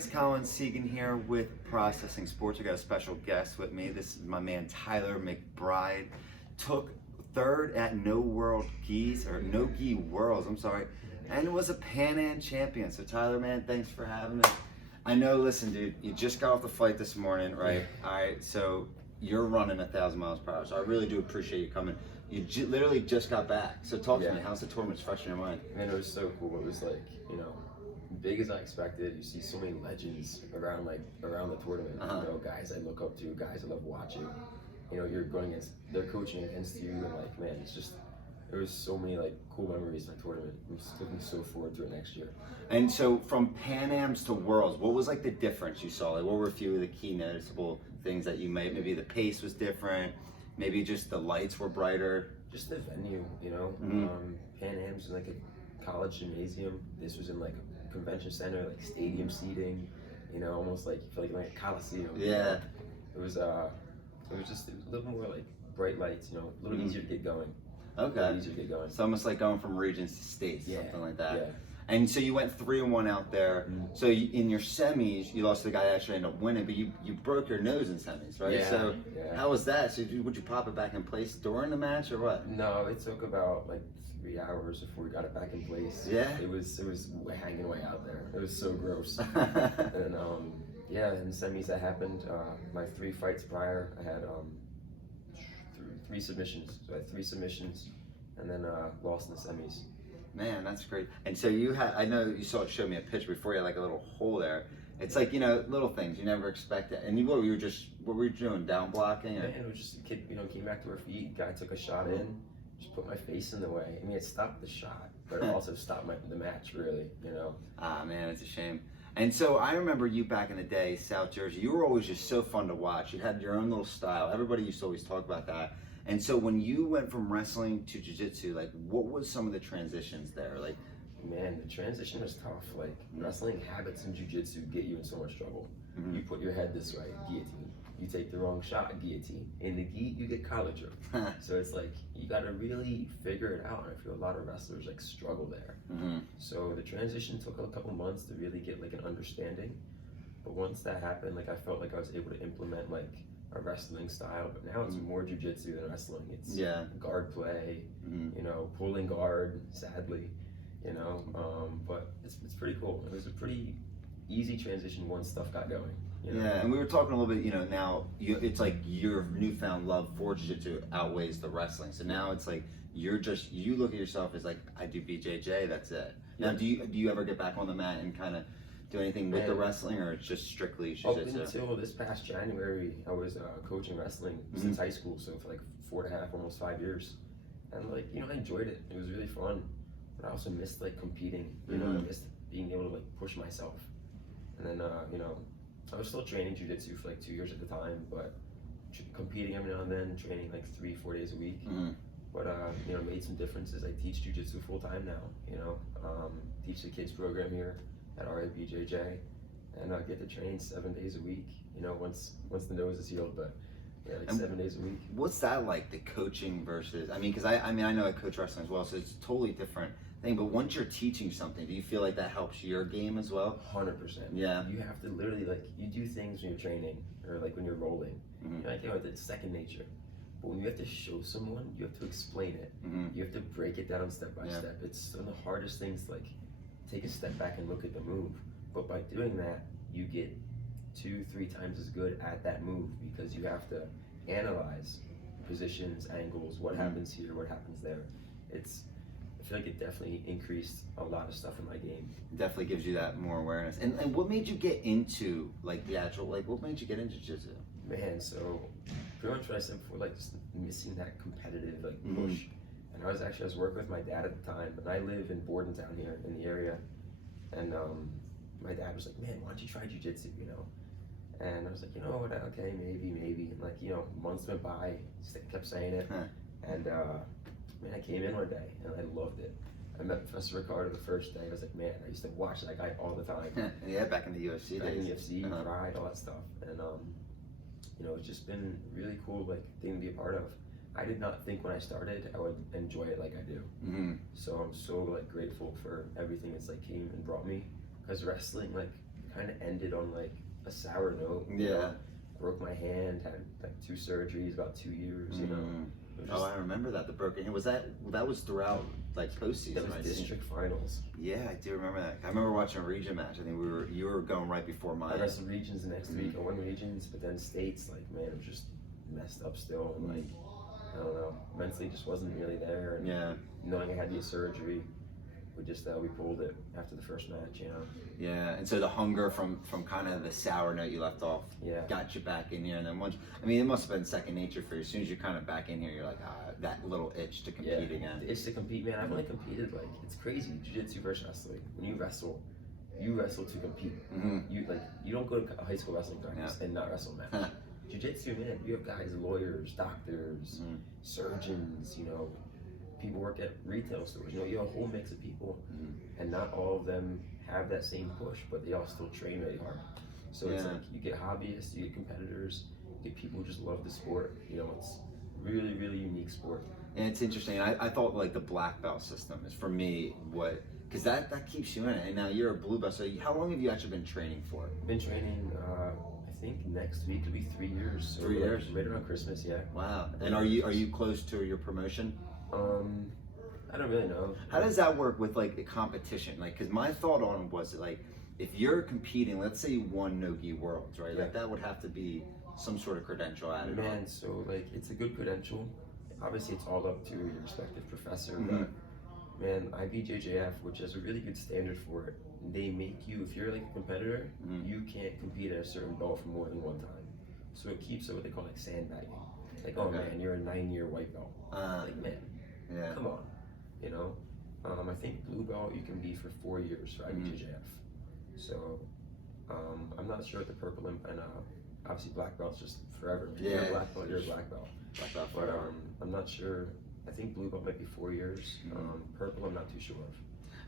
guys, Colin Segan here with Processing Sports. I got a special guest with me. This is my man Tyler McBride. Took third at No Gi Worlds, and was a Pan Am champion. So Tyler, man, thanks for having me. I know, listen, dude, you just got off the flight this morning, right? All right, so you're running 1,000 miles per hour. So I really do appreciate you coming. You literally just got back. So talk to me. How's the tournament fresh in your mind? Man, it was so cool. It was like, big as I expected. You see so many legends around the tournament. Guys I look up to, guys I love watching. You're going against, they're coaching against you, and man, there was so many cool memories in the tournament. I'm just looking so forward to it next year. And so from Pan Ams to Worlds, what was the difference you saw? What were a few of the key noticeable things that you maybe the pace was different, maybe just the lights were brighter? Just the venue, Pan Am's in a college gymnasium. This was in a convention center, stadium seating, almost you feel like a coliseum. Yeah. It was just a little more bright lights, a little easier to get going. Okay. Easier to get going. It's almost like going from regions to states, something like that. Yeah. And so you went 3-1 out there. So in your semis, you lost to the guy that actually ended up winning, but you broke your nose in semis, right? Yeah. How was that? So would you pop it back in place during the match or what? No, it took about 3 hours before we got it back in place. Yeah. It was hanging way out there. It was so gross. And in semis that happened. My 3 fights prior, I had three submissions. So I had 3 submissions, and then lost in the semis. Man, that's great. And so you had, I know you showed me a picture before, you had a little hole there. It's little things you never expect it. And what were you doing, down blocking? Man, it was just a kid, came back to her feet, guy took a shot in, just put my face in the way. I mean, it stopped the shot, but it also stopped the match, really, Ah, man, it's a shame. And so I remember you back in the day, South Jersey, you were always just so fun to watch. You had your own little style. Everybody used to always talk about that. And so when you went from wrestling to jiu-jitsu, what was some of the transitions there? Man, the transition was tough. Wrestling habits in jiu-jitsu get you in so much trouble. You put your head this way, guillotine. You take the wrong shot, guillotine. In the gi, you get collar jerk. So it's you got to really figure it out. And I feel a lot of wrestlers struggle there. So the transition took a couple months to really get an understanding. But once that happened, I felt like I was able to implement a wrestling style. But now it's more jiu-jitsu than wrestling. It's guard play, pulling guard, sadly, but it's pretty cool. It was a pretty easy transition once stuff got going. Yeah, and we were talking a little bit, now it's your newfound love for jiu-jitsu outweighs the wrestling. So now it's you look at yourself as I do BJJ, that's it. Now, do you ever get back on the mat and kind of do anything with the wrestling, or it's just strictly jiu-jitsu? Up until this past January, I was coaching wrestling since high school, so for 4.5, almost 5 years. And I enjoyed it. It was really fun, but I also missed competing. I missed being able to push myself. And then I was still training jiu-jitsu for 2 years at the time, but competing every now and then, training 3-4 days a week. But made some differences. I teach jiu-jitsu full time now. Teach the kids program here at RABJJ, and I get to train 7 days a week. Once the nose is healed, but 7 days a week. What's that like, the coaching versus? Because I know I coach wrestling as well, so it's a totally different thing. But once you're teaching something, do you feel like that helps your game as well? 100%. Yeah. You have to literally you do things when you're training or when you're rolling. It's second nature. But when you have to show someone, you have to explain it. You have to break it down step by step. It's one of the hardest things to take a step back and look at the move. But by doing that, you get 2-3 times as good at that move, because you have to analyze positions, angles, what happens here, what happens there. I feel like it definitely increased a lot of stuff in my game. It definitely gives you that more awareness. And what made you get into the actual, what made you get into jiu-jitsu? Man, so pretty much what I said before, just missing that competitive push. And I was working with my dad at the time, and I live in Bordentown here in the area. And my dad was like, man, why don't you try jiu-jitsu, And I was like, okay, maybe. And months went by, kept saying it. And man, I came in one day and I loved it. I met Professor Ricardo the first day. I was like, man, I used to watch that guy all the time. Yeah, back in the UFC days. Back in the UFC, Pride, all that stuff. And it's just been really cool thing to be a part of. I did not think when I started I would enjoy it like I do. So I'm so grateful for everything it's came and brought me, because wrestling kind of ended on like a sour note. Yeah. Broke my hand, had like 2 surgeries, about 2 years. You know. Oh, I remember that, the broken hand. That was throughout like postseason? That was district finals. Yeah, I do remember that. I remember watching a region match. I think you were going right before mine. I got some regions the next week. I won regions, but then states, like, man, it was just messed up still, and like, I don't know, mentally just wasn't really there. And yeah. Knowing I had the surgery, we pulled it after the first match, you know. Yeah, and so the hunger from kind of the sour note you left off, got you back in here, and then once, I mean, it must have been second nature for you. As soon as you're kind of back in here, you're like, that little itch to compete again. The itch to compete, man. I've only competed, like, it's crazy. Jiu-jitsu versus wrestling. When you wrestle to compete. You don't go to a high school wrestling practice and not wrestle, man. Jiu-jitsu, man, you have guys, lawyers, doctors, surgeons, you know, people work at retail stores. You know, you have a whole mix of people, and not all of them have that same push, but they all still train really hard. So it's like you get hobbyists, you get competitors, you get people who just love the sport. You know, it's really, really unique sport. And it's interesting. I thought like the black belt system is for me because that keeps you in it. And now you're a blue belt. So how long have you actually been training for? Been training. I think next week will be 3 years. So 3 years, right around Christmas, yeah. Wow. And are you close to your promotion? I don't really know. How does that work with like a competition? Like, because my thought on it was like, if you're competing, let's say you won No-Gi Worlds, right? Like that would have to be some sort of credential added on. Man, so like it's a good credential. Obviously, it's all up to your respective professor, but man, IBJJF, which has a really good standard for it, they make you, if you're like a competitor, you can't compete at a certain belt for more than 1 time. So it keeps it what they call like sandbagging. Like, oh man, you're a 9-year white belt. Like, man, come on, you know. I think blue belt you can be for 4 years for IBJJF. So I'm not sure what the purple and obviously black belt's just forever. Yeah, you're a black belt, you're a black belt. Black belt But forever. I'm not sure. I think blue belt might be 4 years. Purple, I'm not too sure of.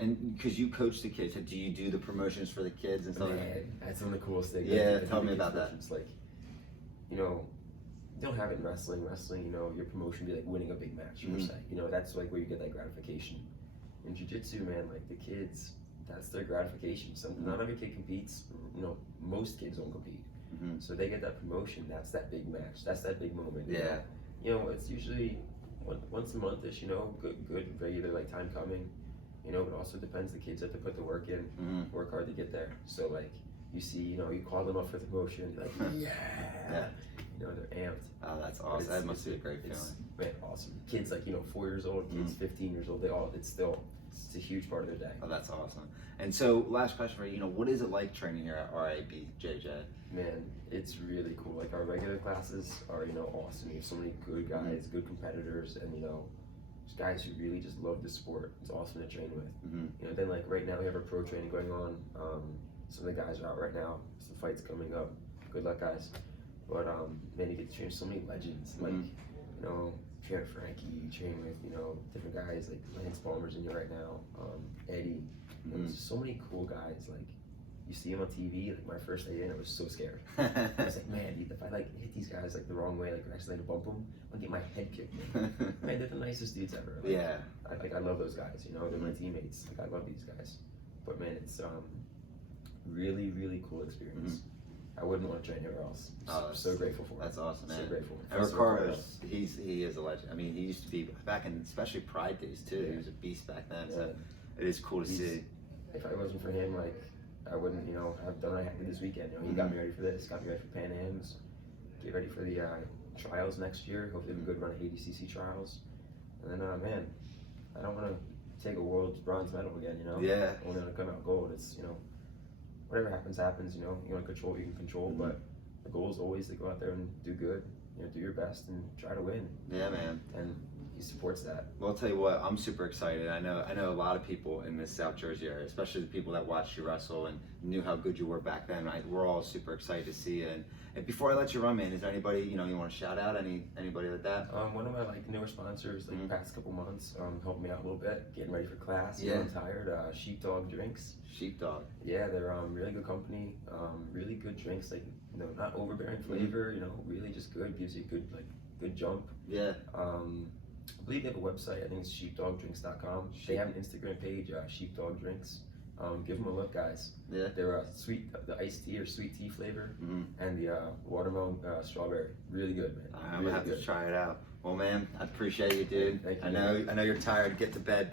And because you coach the kids, do you do the promotions for the kids and stuff? Man, that's one of the coolest things. Yeah, tell me about that. It's like, you know, you don't have it in wrestling. Wrestling, you know, your promotion would be like winning a big match per se. You know, that's like where you get that gratification. In jiu-jitsu, man, like the kids, that's their gratification. Not every kid competes. You know, most kids don't compete. So they get that promotion. That's that big match. That's that big moment. Yeah. You know, it's usually once a month-ish. You know, good regular like time coming. You know, but also depends. The kids have to put the work in, work hard to get there. So like, you see, you know, you call them up for the promotion, you're like, yeah. You know, they're amped. Oh, that's awesome. That must be a great feeling. Man, awesome. Kids like, you know, 4 years old, kids 15 years old, it's a huge part of their day. Oh, that's awesome. And so, last question for you, what is it like training here at RIBJJ? Man, it's really cool. Like, our regular classes are, you know, awesome. You have so many good guys, good competitors, and, you know, just guys who really just love the sport. It's awesome to train with. You know, then, like, right now we have our pro training going on. Some of the guys are out right now. Some fights coming up. Good luck, guys. But, man, you get to train so many legends. Like, you know, train with Frankie, you train with, you know, different guys, like Lance Palmer's in here right now, Eddie. There's so many cool guys. Like, you see him on TV, like my first day in, I was so scared. I was like, man, if I like hit these guys like the wrong way, like accidentally bump them, I'll get my head kicked. Man, they're the nicest dudes ever. Like, I love those guys, you know, they're my teammates. Like, I love these guys. But man, it's really, really cool experience. I wouldn't want to train anywhere else. I'm so grateful for it. That's awesome, man. So grateful. And Ricardo, he is a legend. I mean, he used to be back in especially Pride days too. He was a beast back then. So it is cool to see. If I wasn't for him, like, I wouldn't, you know, have done what I had to this weekend. You know, he got me ready for this, got me ready for Pan Am's, get ready for the trials next year. Hopefully, have a good run of ADCC trials. And then, man, I don't want to take a world's bronze medal again. You know, I want to come out gold. It's, you know, whatever happens, happens. You know, you want to control what you can control, but the goal is always to go out there and do good. You know, do your best and try to win. Yeah, man. And he supports that. Well, I'll tell you what, I'm super excited. I know a lot of people in this South Jersey area, especially the people that watched you wrestle and knew how good you were back then. We're all super excited to see you. And before I let you run, man, is there anybody you want to shout out? Anybody like that? One of my like newer sponsors, like the past couple months, helped me out a little bit, getting ready for class. I'm tired. Sheepdog Drinks. Sheepdog. Yeah, they're really good company. Really good drinks, like, you know, not overbearing flavor. You know, really just good. Gives you a good jump. Yeah. I believe they have a website. I think it's sheepdogdrinks.com. They have an Instagram page, Sheepdog Drinks. Give them a look, guys. Yeah. They're sweet, the iced tea or sweet tea flavor, Mm-hmm. and the watermelon strawberry. Really good, man. I'm Really gonna have good. to try it out. Well, man, I appreciate you, dude. Thank you, I know you're tired. Get to bed, bro.